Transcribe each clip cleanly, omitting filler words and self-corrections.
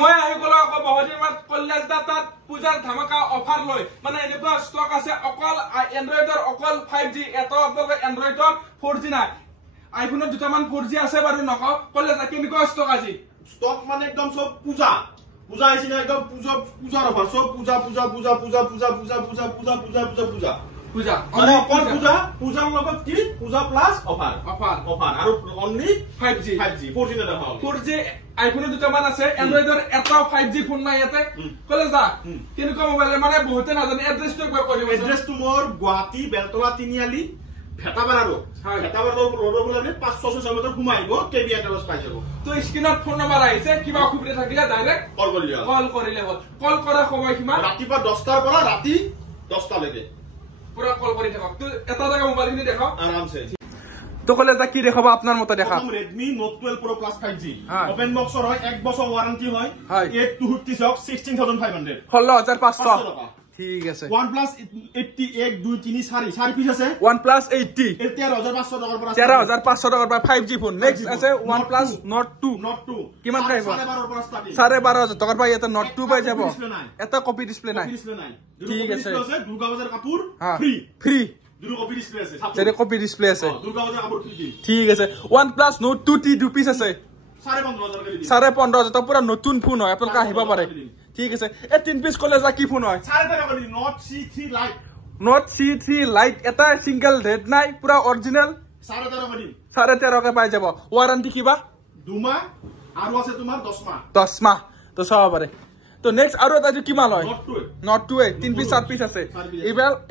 মই আহি গলো আকৌ বহুদিন মান কল্যাণ দাতাত পূজাৰ ধামাকা অফাৰ লৈ মানে এনেকুৱা ষ্টক আছে অকল এন্ড্ৰইডৰ অকল 5G এটো আপোনালোকে এন্ড্ৰইডৰ 4G নাই আইফোনৰ দুটামান 4G আছে বাৰু নকও কল্যাণ দা কেনেকুৱা ষ্টক আজি ষ্টক মানে একদম সব পূজা আহিছে না একদম পূজাৰ অফাৰ সব পূজা মানে অকল পূজাৰ লগত কি পূজা প্লাস অফাৰ আৰু অনলি 5G 4G না দেখাও 4G আইফোনৰ দুটামান আছে এন্ড্ৰইডৰ এটা 5G ফোন নাই ইয়াতে কলেজ দা কেনেকুৱা মোবাইল মানে বহুতে নাজানে এড্ৰেছটো একবাৰ কৈ দিব এড্ৰেছটো মোৰ গুৱাহাটী বেলতলা তিনিআলি ভেটাবাৰ ৰ'ডৰ পৰা 500-600 মিটাৰ সোমাইব কেবি এড্ৰেছ পাই যাব তো স্ক্ৰিনত ফোন নম্বৰ আহিছে কিবা অসুবিধা থাকিলে ডাইৰেক্ট কল কৰিলে হ'ল কল কৰা সময় কিমান ৰাতিপুৱা 10টাৰ পৰা ৰাতি 10টা লৈকে পুৰা কল কৰি থাকক তো এটা জায়গা মোবাইলখিনি দেখাও আৰামছে তো কলেজ দা কি দেখাব আপনাৰ মতে দেখা Redmi Note 12 Pro Plus 5G open বক্সৰ হয় 1 বছৰ ওয়ারেন্টি হয় 8256 16500 16500 টাকা ঠিক আছে OnePlus 80 1 2 3 4 পিস আছে OnePlus 80 13500 টাকাৰ পৰা 13500 টাকাৰ পৰা 5G ফোন নেক্সট আছে OnePlus Note 2 কিমান আহিব 12,500 পৰা স্টাৰ্টিং 12,500 টাকাৰ পৰা এটা Note 2 পাই যাব এটা কপি ডিসপ্লে নাই ঠিক আছে দুৰ্গা বজাৰ কাপোৰ ফ্ৰী দুটো কপি ডিসপ্লে আছে যেনে কপি ডিসপ্লে আছে দুৰ্গা বজাৰ কাপোৰ ফ্ৰী ঠিক আছে OnePlus Note 2T দুই পিস আছে 15,500 15,500 টা পুরা নতুন ফোন হয় আপোনাক আহিব পাৰে ঠিক আছে এ তিন পিস কলেজ কি ফোন হয় 13,500 Note C3 Lite Note C3 Lite এটা সিঙ্গেল রেড নাই পুরা অরিজিনাল 13,500 কে পাই যাব ওয়ারেন্টি কিবা 2 মাহ আৰু আছে তোমাৰ 10 মাহ তো সব পাৰে তো নেক্সট আৰু এটা যে কিমান হয় Note 2 তিন পিস 4 পিস আছে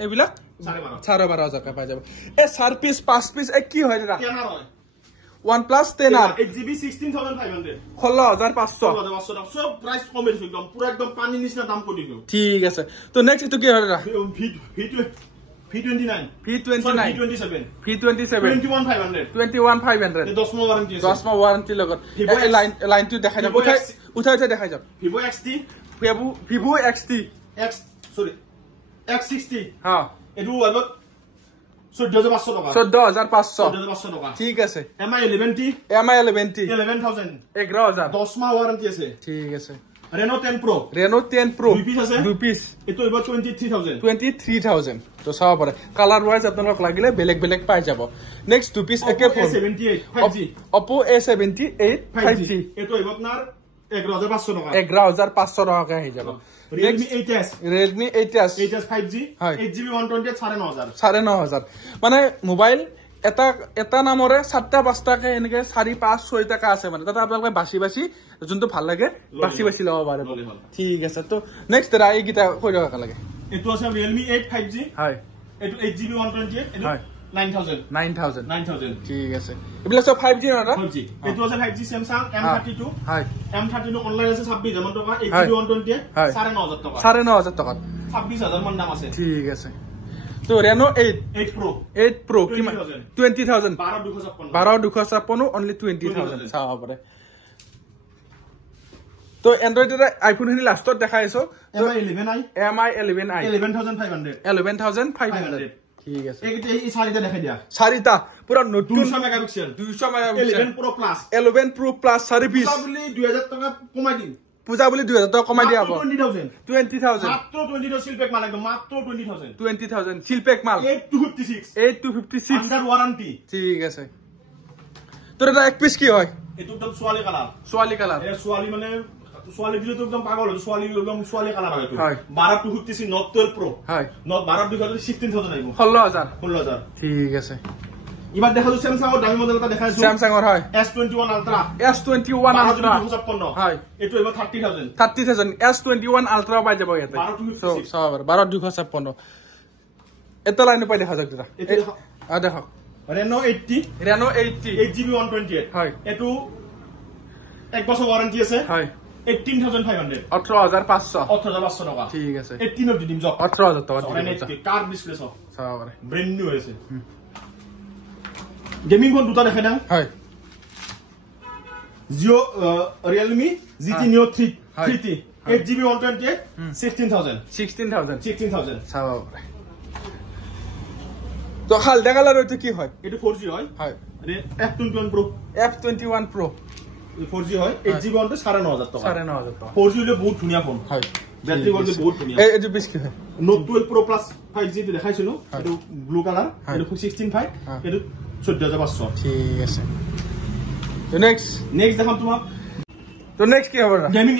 এবিলাক 12,500 কে পাই যাব এ 4 পিস 5 পিস এ কি হয় রা কেনার হয় OnePlus 10 8GB 16,500 16,500 সব প্রাইস কমে দিছো একদম পুরো একদম পানি নিচিনা দাম কৰি দিছো ঠিক আছে তো নেক্সট এটো কি হয় রা V29 V27 21,500 10 মাহ ওয়ারেন্টি আছে 10 মাহ ওয়ারেন্টি লগত এই লাইনটো দেখাই যাব উঠাই দেখাই যাব Vivo XT X60 হ্যাঁ এটো অলপ 14,500 টাকা 14,500 টাকা ঠিক আছে MI 11T 11,000 11,000 10 মাহ ওয়ারেন্টি আছে ঠিক আছে Renault 10 Pro দুই পিস আছে দুই পিস এটো এবাৰ 23,000 তো সব পারে কালার ওয়াইজ আপোনাক লাগিলে বেলেগ পাই যাব নেক্সট দুই পিস একে phone A78 5G Oppo A78 5G এটো এবাৰ আপনার 11,500 টাকা 11,500 টাকা আহি যাব Redmi 8S 5G 8GB 128 9,500 মানে মোবাইল এটা নামৰে 7টা 5টা কে এনেকে 4 5 6 টাকা আছে মানে তাতে আপোনালোকে বাছি যোনটো ভাল লাগে বাছি ল'ব পাৰে ঠিক আছে তো নেক্সট ৰা এই গিটা কৈ থকা লাগে এটো আছে Realme 8 5G হয় এটো 8GB 128 এটো 9,000 ঠিক আছে এবিলা সব 5G না 5G এটো আছে 5G Samsung M32 হয় M32 অনলাইন আছে 26,000 টাকা 8GB 128 9,500 টাকা 9,500 টাকা 26,000 মান দাম আছে ঠিক আছে তো Reno 8 Pro কিমান 20,000 12,256 only 20,000 চাও পারে তো Android এর আইফোন হিনি লাস্টত দেখাইছো MI 11i 11,500 ঠিক আছে এই চাৰিটা দেখাই দিয়া চাৰিটা পুরা নতুন 200 megapixel 11 Pro Plus 11 Pro Plus service বুলি 2,000 টাকা কমাই দিম পূজা বুলি 2,000 টাকা কমাই দিয়া 20,000 মাত্র 20,000 সিলপেক মাল একদম মাত্র 20,000 সিলপেক মাল 8,256 আন্ডার ওয়ারেন্টি ঠিক আছে তোর এটা এক পিস কি হয় এটো একদম সোয়ালি কালার এ সোয়ালি মানে সোয়ালি দিলে তো একদম পাগল হয় সোয়ালি কালার হয় 12,256 Note 12 Pro হয় Note 12,256 16,000 আইবো 16,000 ঠিক আছে এবার দেখা যাচ্ছে Samsung এর দামি মডেল এটা দেখাইছো Samsung এর হয় S21 Ultra হয় এটো এবার 30,000 S21 Ultra পাই যাব ইয়াতে সো 12,256 এটা লাইন পাই দেখা যাক দাদা আ দেখো Reno 80 8GB 128 হয় এটো এক বছর ওয়ারেন্টি আছে হয় 18,500 18,500 টাকা ঠিক আছে 18 অফ দিম জক 18,000 টাকা দিম কার ডিসপ্লে সব সাবারে ব্র্যান্ড নিউ হয়েছে গেমিং ফোন দুটা দেখে দাম হয় Realme GT Neo 3T 8GB 128 16,000 সাবারে তো হাল দেখালার ওইটা কি হয় এটা 4G হয় হয় F21 Pro 4G হয় 8GB ওয়ানটো 9500 টাকা 9500 টাকা 4G হলে বহুত ধুনিয়া ফোন হয় ব্যাটারি কোয়ালিটি বহুত ধুনিয়া এই যে বেশ কি হয় Note 12 Pro Plus 5G তে দেখাইছিলো এটো ব্লু কালার এটো 16.5 এটো 14500 ঠিক আছে তো নেক্সট দেখাম তোমাক তো নেক্সট কি হবে গেমিং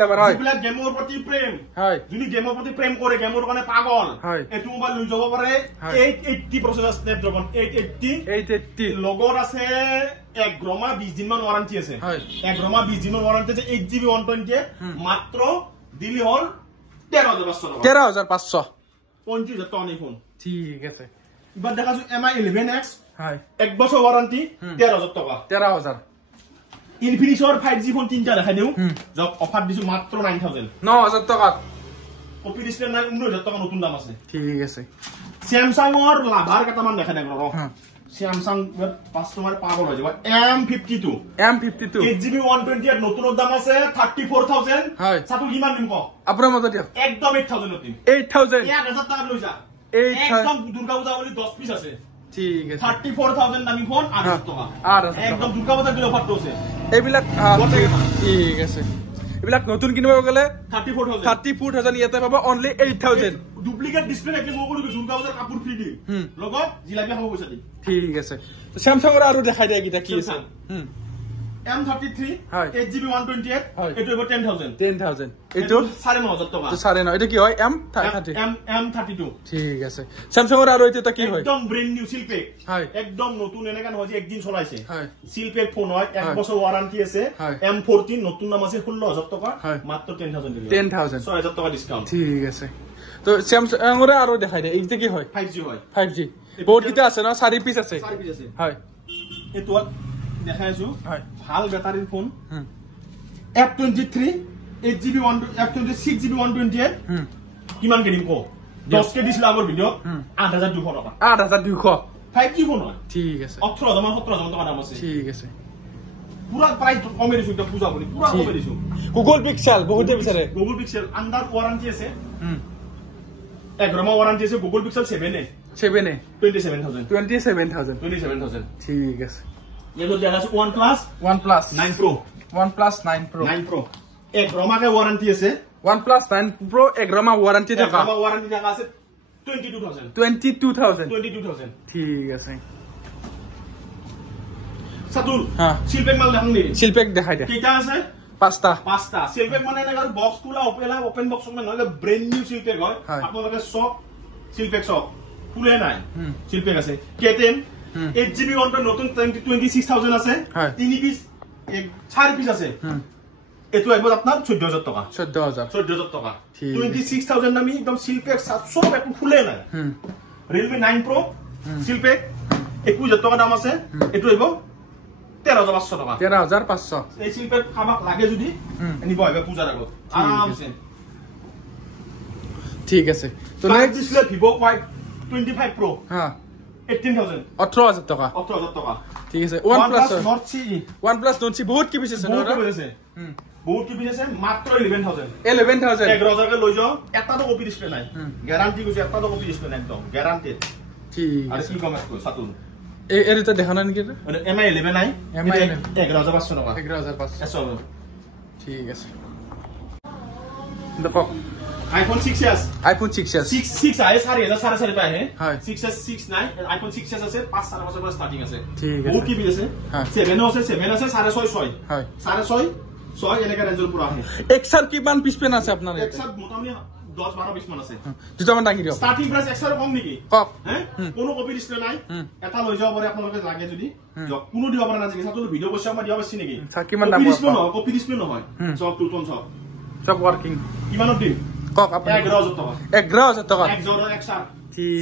লাভার হয় জিবিলাক গেমৰ প্ৰতি প্ৰেম হয় যদি গেমৰ প্ৰতি প্ৰেম কৰে গেমৰ কাৰণে পাগল এটো মোবাইল লৈ যাব পাৰে 880 প্ৰচেছৰ Snapdragon 880 লগৰ আছে 1 গ্ৰামা 20 দিন মান ওয়াৰেন্টি আছে 1 গ্ৰামা 20 দিনৰ ওয়াৰেন্টি আছে 8GB 128 মাত্ৰ দিলি হল 13500 টাকা 13500 25000 টাকা নেই ফোন ঠিক আছে এবার দেখাছো MI 11X হয় 1 বছৰ ওয়াৰেন্টি 13000 টাকা 13000 ইনফিনিক্সৰ 5G ফোন তিনটা দেখাই দিও জব অফাৰ দিছো মাত্ৰ 9000 টাকা কপি ডিসপ্লে নাই 19000 টাকা নতুন দাম আছে ঠিক আছে স্যামসাংৰ লাভাৰ কেটামান দেখাই দেখ ৰ স্যামসাং কাস্টমাৰ পাগল হৈ যাব M52 8GB 128 নতুন দাম আছে 34000 হয় সাতু কিমান দিম ক আপোনাৰ মতে দিয়ক একদম 8000 দিম 8000 1000 টাকা লৈ যা একদম দুর্গা পূজা বলি 10 পিস আছে ঠিক আছে 34000 দামি ফোন 8000 টাকা একদম দুর্গা পূজা দিলে অফার আছে এইবিলাক ঠিক আছে এইবিলাক নতুন কিনিব গলে 34000 ইয়াতে পাব অনলি 8000 ডুপ্লিকেট ডিসপ্লে একদম মই কৰো দুৰ্গা পূজাৰ কাপোৰ ফ্ৰী দি লগত জিলাপি খাব পইচা দি ঠিক আছে তো স্যামসাংৰ আৰু দেখাই দিয়া কিটা কি আছে M33 8GB 128 এটো এবাৰ 10000 এটো 9500 টাকা তো 9500 এটা কি হয় M32 ঠিক আছে স্যামসাংৰ আৰু এটা কি হয় একদম ব্র্যান্ড নিউ সিলপেক একদম নতুন এনেকা নহয় যে একদিন চলাইছে সিলপেক ফোন হয় 1 বছৰ ওয়াৰেন্টি আছে M14 নতুন নাম আছে 16000 টাকা মাত্ৰ 10000 দিলে 6000 টাকা ডিসকাউন্ট ঠিক আছে তো স্যামসাংৰ আৰু দেখাই দিয়া এইটা কি হয় 5G বহুত কিটা আছে না 4 পিস আছে হয় এটো দেখাইছো ভাল ব্যাটারির ফোন F23 8GB 126GB 128 কিমান কিনিম কো 10 কে দিছিল আগৰ ভিডিও 8200 টাকা 8200 5G ফোন হয় ঠিক আছে 18000 টাকা দাম আছে ঠিক আছে পুরা প্রাইস কমে দিছো এটা পূজা বলি পুরা কমে দিছো গুগল পিক্সেল বহুতে বিচাৰে গুগল পিক্সেল আন্ডার ওয়ারেন্টি আছে 1 গ্রাম ওয়ারেন্টি আছে গুগল পিক্সেল 7 এ 27000 ঠিক আছে ये तो দেখা আছে OnePlus 9 Pro 9 Pro 1 গ্রামা কে ওয়ারেন্টি আছে OnePlus 9 Pro 1 গ্রামা ওয়ারেন্টি থাকা ওয়ারেন্টি থাকা আছে 22000 ঠিক আছে সাতুল শিলপেক মাল দেখাম নি শিলপেক দেখাই দে কিটা আছে পাঁচটা শিলপেক মানে না বক্স খোলা ওপেন বক্স মানে নহলে ব্র্যান্ড নিউ শিলপেক হয় আপোনালোকে সব শিলপেক সব খুলে নাই শিলপেক আছে কেটেন 8GB ওয়ানটা নতুন 26000 আছে 3 পিস 4 পিস আছে এটো একবার আপনার 14000 টাকা 14000 টাকা 26000 নামি একদম সিলপেক সব একটু খুলে না Realme 9 Pro সিলপেক 21000 টাকা দাম আছে এটো আইবো 13500 টাকা 13500 এই সিলপেক খাবাক লাগে যদি নিব আইবা পূজার আগত আরামসে ঠিক আছে তো next display Vivo Y25 Pro 18000 টাকা ঠিক আছে OnePlus Nord C বহুত কি পিছে বহুত কি পিছে মাত্ৰ 11000 11000 কে লৈ যাও এটা তো কপি ডিসপ্লে নাই গ্যারান্টি কইছে একটা তো কপি ডিসপ্লে নাই একদম গ্যারান্টেড ঠিক আর কি কমেন্ট কই সাতুন এটা দেখানা নাকি মানে MI 11 নাই MI 11500 টাকা 11500 ঠিক আছে দেখো iPhone 6s 6 আয়ে 4500 পায় হে 6s 6 নাই iPhone 6s আছে 5.5 পৰা স্টার্টিং আছে ঠিক আছে বহুত কি আছে 7 আছে 6.5 এনেকা ৰেঞ্জৰ পুৰা আছে এক্সাৰ কিমান পিস পেন আছে আপোনাৰ এক্সার মোটামুটি 10-12 পিস মান আছে দুটামান দাঙি দিও স্টার্টিং প্রাইস এক্সার কম নেকি কক কোনো কপি ডিসপ্লে নাই এটা লৈ যাব পাৰে আপোনালোকে লাগে যদি কোনো দিব পৰা নাযায় সাতুল ভিডিও বসা মই দিয়া বসি নেকি কিমান দাম কপি ডিসপ্লে নহয় সব টুটন সব ওয়ার্কিং কিমানত দিম কক আপনি 11000 টাকা 11000 এক্সার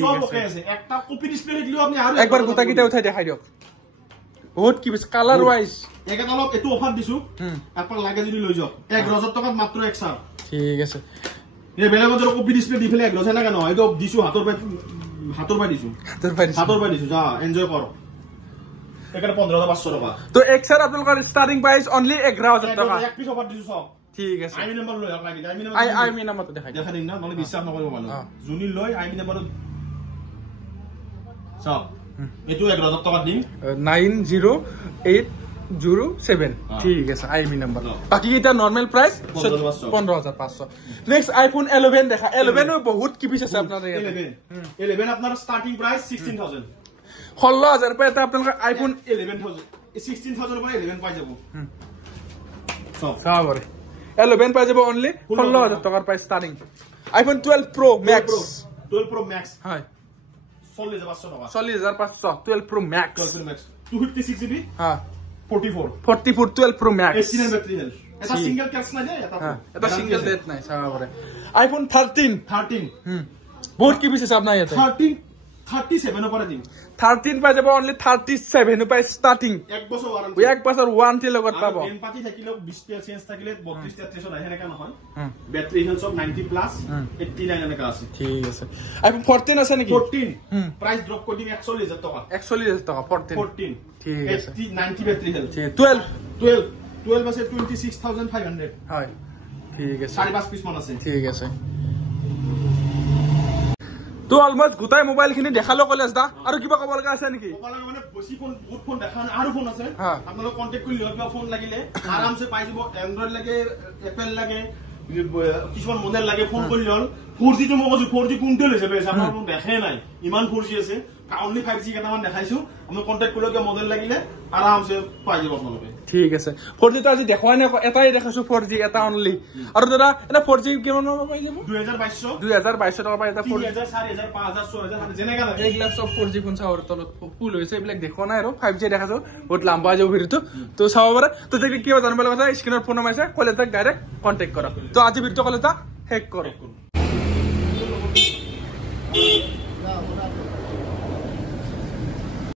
সব ওকে আছে একটা কপি ডিসপ্লে দিলেও আপনি আর একবার গোটা কিটা উঠাই দেখাই দিও বহুত কি বেশ কালার ওয়াইজ একাতলক এটো অফার দিছো আপনার লাগে যদি লৈ যাও 11000 টাকা মাত্র এক্সার ঠিক আছে এই বেলেগৰ কপি ডিসপ্লে দি ফেলে 11000 না কেন এটো দিছো হাতৰ পাই দিছো যা এনজয় কৰ এখানে 15500 টাকা তো এক্সাৰ আপোনালোকৰ স্টার্টিং প্রাইস অনলি 11000 টাকা এক পিস অফার দিছো সব ঠিক আছে আইমি নাম্বার লৈ লাগি আইমি নাম্বারটো দেখাই দিন না নহলে বিশ্বাস নকৰিব মানুহ জুনি লৈ আইমি নাম্বার সব এটো 11000 টাকা দিম 908 07 ঠিক আছে আইএমই নাম্বার বাকি এটা নরমাল প্রাইস 15500 নেক্সট আইফোন 11 দেখা 11 এর বহুত কি পিস আছে আপনাদের 11 আপনার স্টার্টিং প্রাইস 16000 16000 রুপিয়া এটা আপনাদের আইফোন 11000 16000 উপরে 11 পাই যাব সব 11 পাই যাব অনলি 16000 টাকার price starting iPhone 12 pro max 12 pro max হয় 40500 টাকা 40500 12 প্রো ম্যাক্স 256 জিবি হ্যাঁ 44 12 প্রো ম্যাক্স 89 ব্যাটারি হেলথ এটা সিঙ্গেল ক্যাশ না যায় এটা সিঙ্গেল ডেট নাই সারা আইফোন 13 বহুত কি পিস আপনার ইয়াতে 37 উপরে দিন 13 পাই যাব অনলি 37 পাই স্টার্টিং এক বছর ওয়ারেন্টি লগত পাবো পেন পাতি থাকিলে 20 টা চেঞ্জ থাকিলে 32 33 নাই হেনে কেন হয় ব্যাটারি হেলথ সব 90 প্লাস 89 এনে আছে ঠিক আছে আইফোন 14 আছে নাকি 14 প্রাইস ড্রপ করে দিন 41000 টাকা 41000 টাকা 14 ঠিক আছে 90 ব্যাটারি হেলথ 12 আছে 26500 হয় ঠিক আছে 5.5 পিস মান আছে ঠিক আছে তো অলমোস্ট গুটাই মোবাইল খিনি দেখালো কলেজ দা আৰু কিবা কব লগা আছে নেকি কব লগা মানে বেছি ফোন বহুত ফোন দেখান আৰু ফোন আছে আপোনালোক কন্টাক্ট কৰি লিবা ফোন লাগিলে আৰামসে পাই যাব এন্ড্ৰইড লাগে এপল লাগে কিছুমান মডেল লাগে ফোন কৰি লল 4G তো মগজ 4G কোনটো লৈছে বেছ আপোনালোক দেখে নাই ইমান 4G আছে অনলি 5G কেটামান দেখাইছো আমি কন্টাক্ট কৰিলে মডেল লাগিলে আৰামসে পাই যাব আপোনালোকে ঠিক আছে 4G তো আজি দেখুৱাই নাই এটাই দেখাছো 4G এটা অনলি আৰু দাদা এটা 4G কিমান পাই যাব 2200 টাকা পাই এটা 4000 4000 5000 6000 জেনেকা লাগে এইবিলাক সব 4G কোন চাওৰ তলত ফুল হৈছে এইবিলাক দেখুৱা নাই আৰু 5G দেখাছো বহুত লম্বা যাব ভিডিওটো তো চাব পাৰা তো যদি কিবা জানিব লগা আছে স্ক্ৰিনৰ ফোন নাম্বাৰ আছে কলেজ ডাইৰেক্ট কন্টাক্ট কৰা তো আজি ভিডিওটো কলেজ শেষ কৰক